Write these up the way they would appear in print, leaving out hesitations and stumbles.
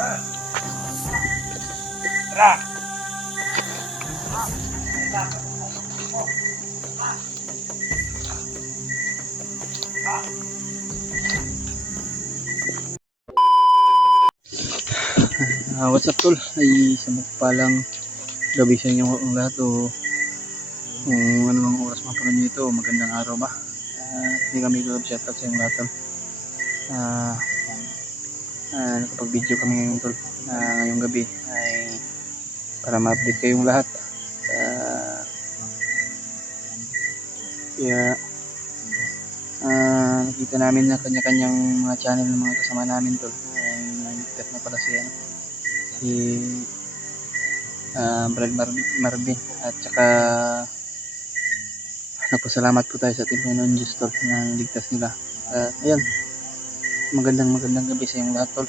What's up tol? Ay sa magpalang gabi sa inyo ang lahat o kung anong oras mga pala nyo ito, magandang araw ba? Hindi kami shoutout sa inyo lahat tol. Nakapag-video kami ngayon tol. Ngayong gabi ay para ma-update kayong lahat. Kaya nakita namin na kanya-kanyang mga channel ng mga kasama namin tol. Ay naligtas na pala si Brad Marvin at saka nagpasalamat po tayo sa ating Panginoon Diyos tol na ligtas nila. Ayan, magandang gabi sa inyong lahat tol.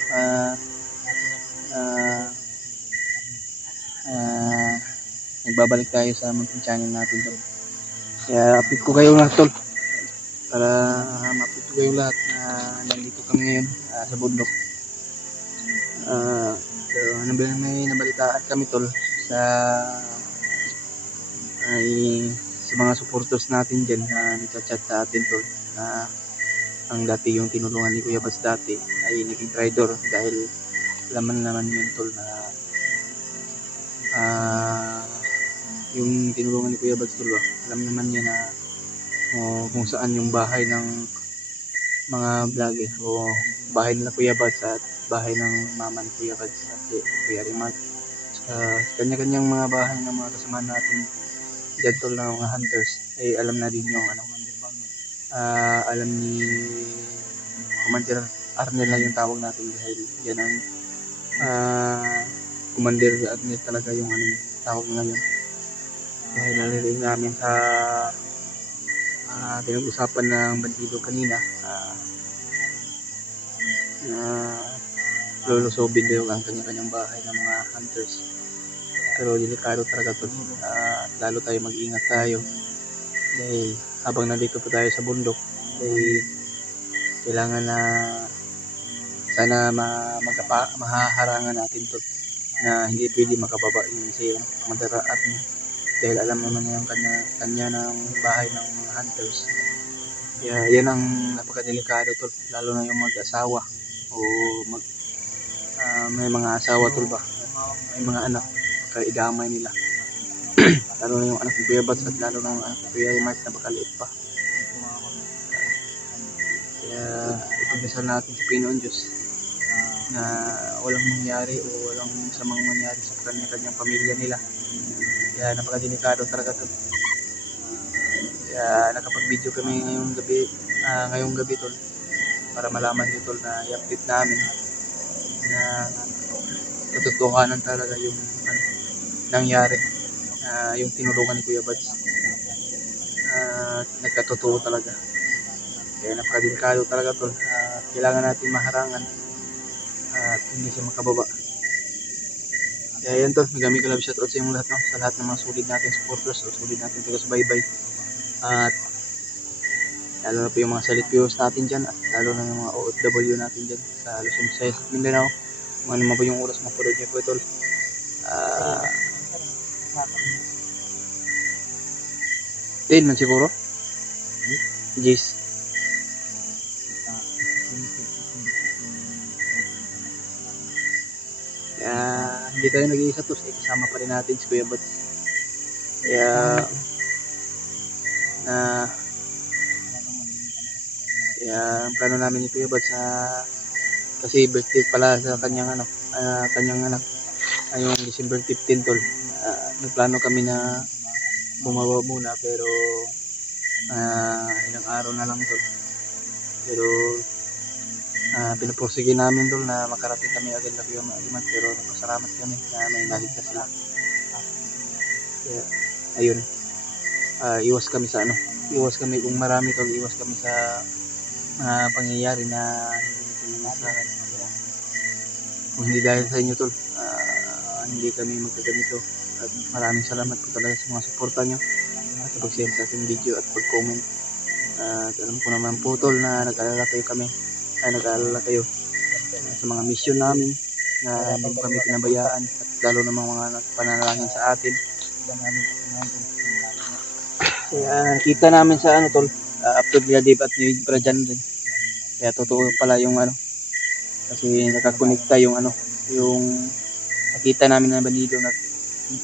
Nagbabalik tayo sa munting channel natin tol. Kaya update ko kayo lahat tol para ma-update ko kayong lahat na nandito kami ngayon sa bundok. So, may nabalitaan kami tol sa mga supporters natin dyan na nagchat-chat sa atin tol na ang dati yung tinulungan ni Kuya Bas dati ay naging traitor dahil laman yun tol na yung tinulungan ni Kuya Bas tol alam naman niya na kung saan yung bahay ng mga vlogger o bahay nila Kuya Bas at bahay ng mama ni Kuya Bas at Kuya Rimag sa kanya-kanyang mga bahay ng mga kasama natin dyan tol ng mga hunters ay alam na din yung alam ni Commander Arnel na yung tawag natin dahil yan ang Commander Arnel talaga yung tawag ngayon dahil narinig namin sa pinag-usapan ng bandido kanina lulusobin daw ang kanya-kanyang bahay ng mga hunters pero delikado talaga to lalo tayo mag-ingat tayo dahil habang nandito pa tayo sa bundok ay kailangan na sana mahaharangan natin to na hindi pwede makababa yung si Madaraan dahil alam naman yung kanya ng bahay ng mga hunters. Kaya yan ang napakadelikado to lalo na yung mag-asawa o may mga asawa tol ba may mga anak kaidamay nila lalo na yung anak ng Kuya Bats at lalo na yung anak ng Kuya Mark na bakaliit pa. Kaya ipagdasal natin sa Panginoon Diyos na walang mangyari o walang masamang mangyari sa kanya-kanyang pamilya nila. Kaya napakadelikado talaga to. Kaya nakapag-video kami ngayong gabi tol para malaman nyo tol na i-update namin na katotohanan talaga yung nangyari yung tinulungan ni Kuya Bads nagkatotoo talaga. Kaya napakadelikado talaga tol kailangan natin maharangan at hindi siya makababa. Kaya yan tol, magamit ko love shoutout sa inyong lahat sa lahat ng mga sulit natin supporters o sulit natin taga-subaybay at lalo na po yung mga salit viewers natin dyan at lalo na yung mga OFW natin dyan sa Luzon, Visayas at Mindanao. Kung ano man po yung oras mapanood niyo po tol. Din man siguro Jace hindi tayo nag-iisa to kasama pa rin natin si Kuya Bats. Kaya ang plano namin ni Kuya Bats kasi birthday pala sa kanyang anak yung December 15 tol. Nagplano kami na bumaba muna pero ilang araw na lang tol. Pero pinupursige namin tol na makarating kami agad na Kuya Alimat pero napasalamat kami na may naligtas sila. Kaya ayun, iwas kami kung marami tol, iwas kami sa pangyayari na hindi natin kung hindi dahil sa inyo tol hindi kami magkaganito at maraming salamat po talaga sa mga suporta nyo at sa pag-share sa ating video at pag-comment at alam ko naman po tol na nag-alala kayo sa mga mission namin na hindi mo kami pinabayaan at lalo namang mga nagpanalangin sa atin. Kaya kita namin sa ano tol, upload nila Dave at New para dyan rin. Kaya totoo pala yung ano, kasi nakakonekta yung ano, yung nakita namin na Banido na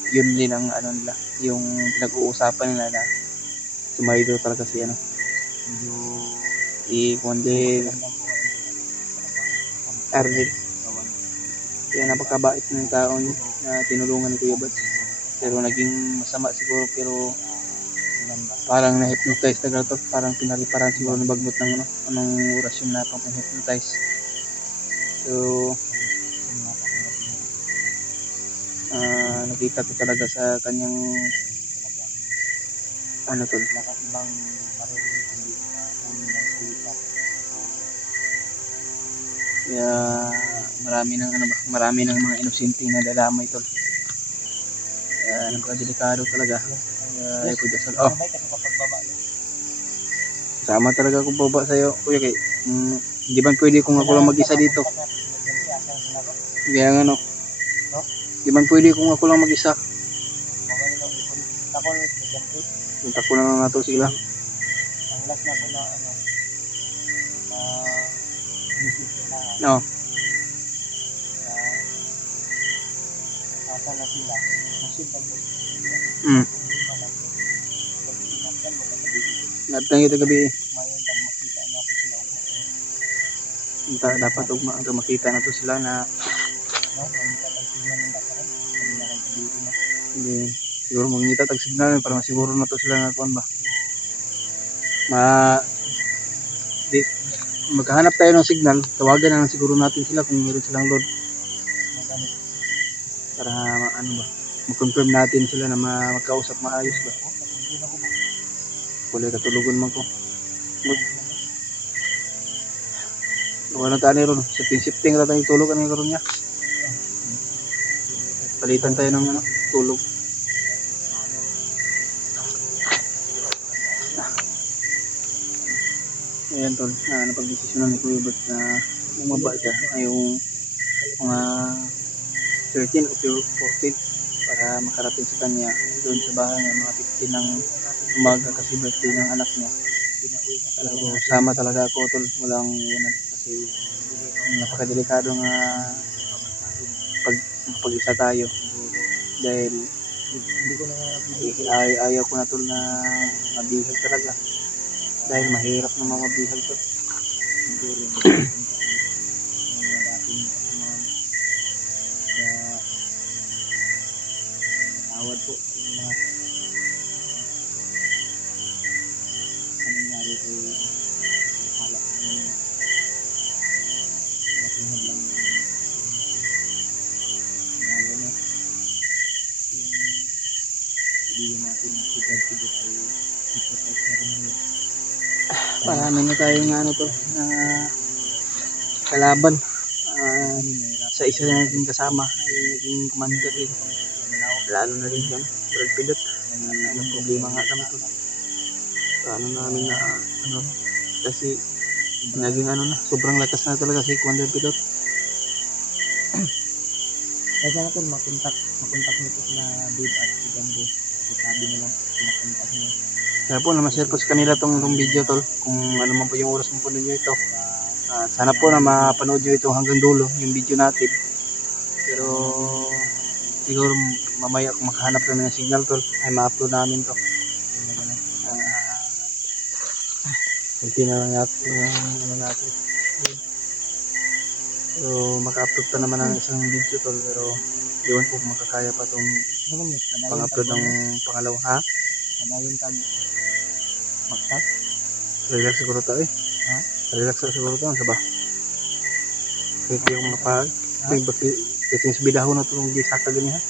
yun din ang ano nila, yung pinag-uusapan nila na sumayo talaga si ano, si Kundi Arnel. Kaya napakabait ng tao niya na tinulungan ni Kuya Bats. Pero naging masama siguro, pero parang na-hypnotize na to, parang pinaliparan siguro ni Bagnot ng ano, anong orasyon na pang hypnotize. So nakita ko talaga sa kanyang ano tol, ibang maririnig hindi na huli ng salita. Kaya marami ng mga inosente na dalamay tol. Kaya napakadelikado talaga. Kaya ay po dasal. Oh. Sama talaga ako baba sa'yo, kuya, kay hindi man pwede kung ako lang mag-isa dito. Kaya nga no. Hindi man pwede kung ako lang mag-isa. Punta ko na nga to sila. Ang last na ko na ano, no. Asa na sila. Masintan mo sila. Natang ito gabi. Mayon tang makita na to sila. Dapat ugma ang makita na to sila na no, makita tag signal ng bakaran. Hindi siguro mangita tag signal para masiguro na to sila nga kuan ba. Maghahanap tayo ng signal, tawagan na lang siguro natin sila kung meron silang load. Para ano ba, mag-confirm natin sila na magkausap maayos ba. Kulay katulugon man ko. Wala tayo ron, sipting na tayo tulog ano yung karoon niya. Palitan tayo ng ano, tulog. Ayan tol, napag-desisyonan ni Kuya Bats na bumaba siya ngayong mga 13 o 14 para makarating sa kanya doon sa bahay niya mga 15 ng umaga kasi birthday ng anak niya. So, sama talaga ako tol, walang iwanan kasi napakadelikado nga pag-isa tayo dahil ayaw ko na tol na mabihag talaga dahil mahirap na mabihag tol. Tawad po sa mga nangyari kay halak naman nakatingad lang lalo na yung kaibigan natin na sigad-sigad ay hypnotize na rin nila. Marami na tayong ano to kalaban. Sa isa na naging kasama ay naging commander din. Lalo na rin yan, Brad Pilot. Anong problema nga kami to. Ano namin na ano kasi naging ano na, sobrang lakas na talaga si Commander Pilot. Kaya natin makontak niyo po sila Dave at si Gando. Kasi sabi na lang po makontak niyo. Kaya po na ma-share ko sa kanila tong video tol kung ano man po yung oras mo po ninyo ito. Sana po na mapanood nyo ito hanggang dulo yung video natin. Pero siguro mamaya kung makahanap kami ng signal tol ay ma-upload namin to. Kunti na lang natin yung ano natin. So maka-upload pa naman ng isang video tol pero iwan po kung makakaya pa itong pang-upload ng pangalawa. Ha? Padayon tag magtas? Relax siguro to eh. Ha? Relax siguro to. Ano ba? Hindi ko mapag. Ito yung sabidaho na itong gisaka gani ha.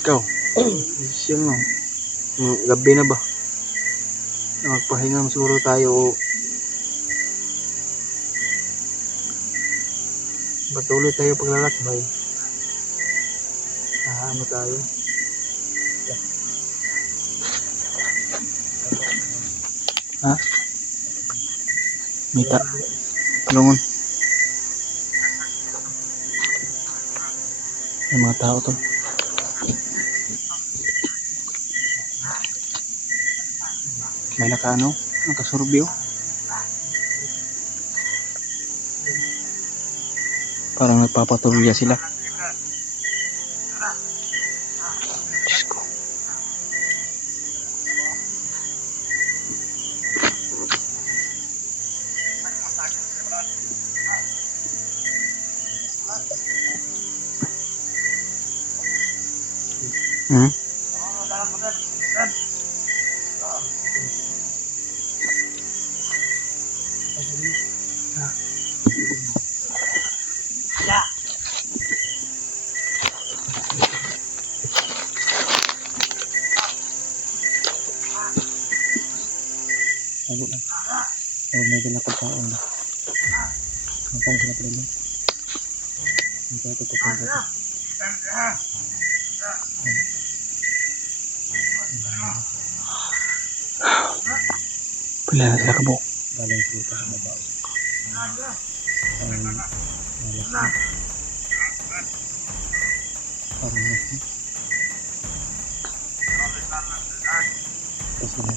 Ikaw. Siya mo. Gabi na ba? Magpahinga siguro tayo o patuloy tayo paglalakbay. Ano tayo? Ha? Mita. Tulungan. May mga tao to. May nakasurvey. Parang nagpapatrolya sila. Diyos ko. Hmm? Tago lang. May dala pagkaon. Hanggang sila pala. Hanggang ito papunta. Pila na sila kabuk. Galing sila sa mabaw. Malas. Parang mas. Kasi na.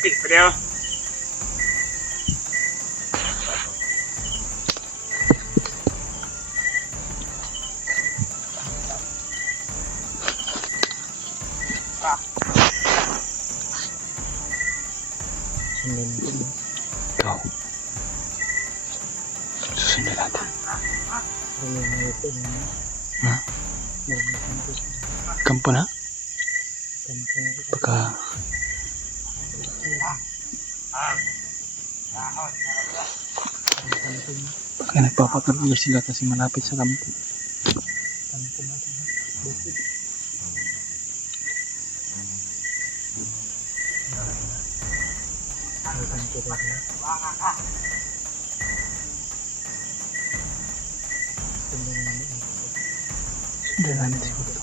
Video. Ikaw. Susunod natin. Ha? Kampo na? Pagka nagpapatrolya sila kasi malapit sa kampo. Sundan namin siguro ito.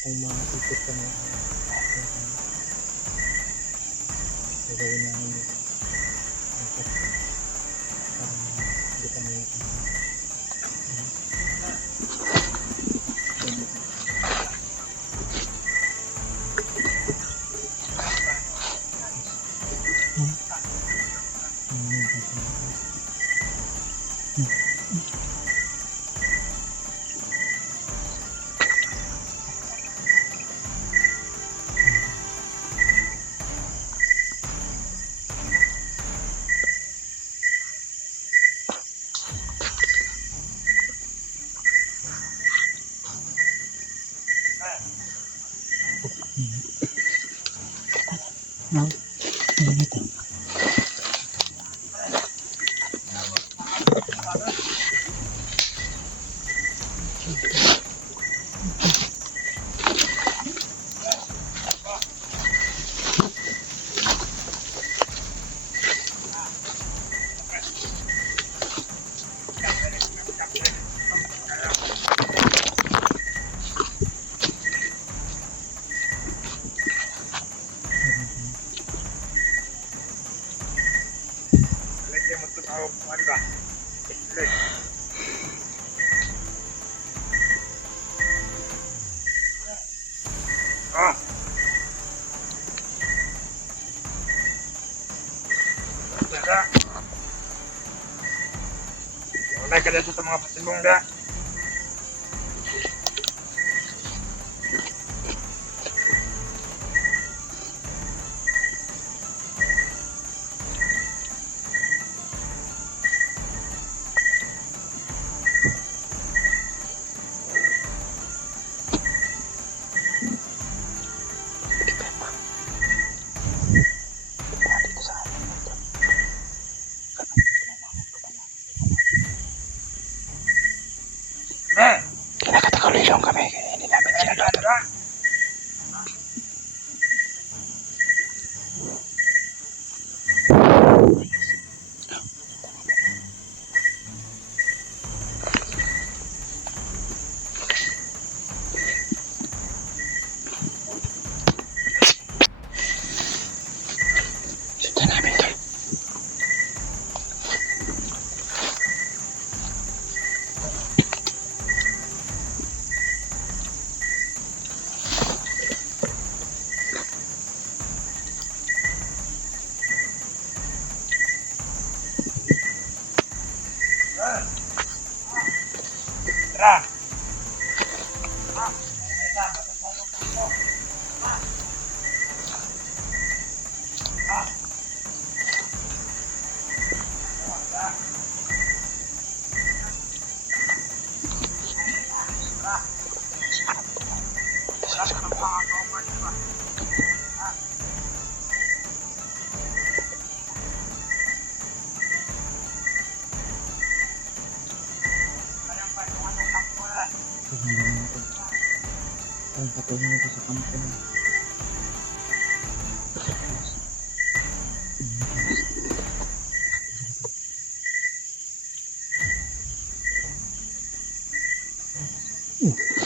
Kung makikita ka na gagawin namin yun parang hindi ka na yun. No, init. Wala ka dito sa mga pasilungga. Dito sa amin. Kinakatakuloy lang kami. Kaya hindi namin sinalaban. Sundan namin ito. Tara! Ang patungo nito sa kampo na. Hmm.